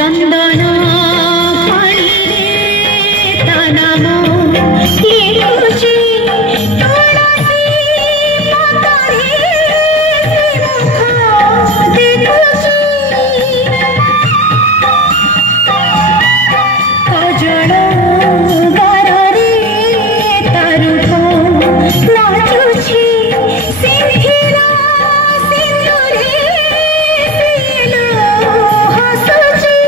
चंदन पानी ता नाम लिखुची तुलसी पतरे मुख देखुची कजल गारे ता रूप नाचुची सिंधिरा सिंदूरे सिलो हसुची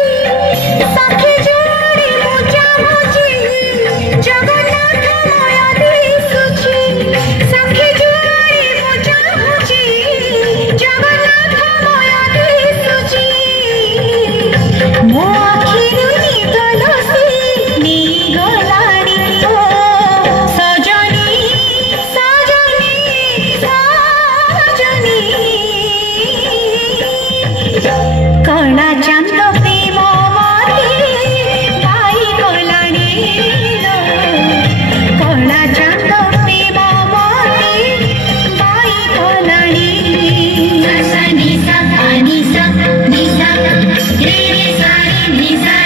सखी जोड़ी मुझा मुझी जगन्नाथ माया दिसुची सखी जोड़ी मुझा मुझी जगन्नाथ माया दिसुची मो आखिरु निगलसी निगलानी ओ सजनी सजनी सजनी कला चांद प्रेम मते भाई गलानी कला चांद प्रेम मते भाई गलानी सा सा नि सा पा नि सा रे रे सा रे नि सा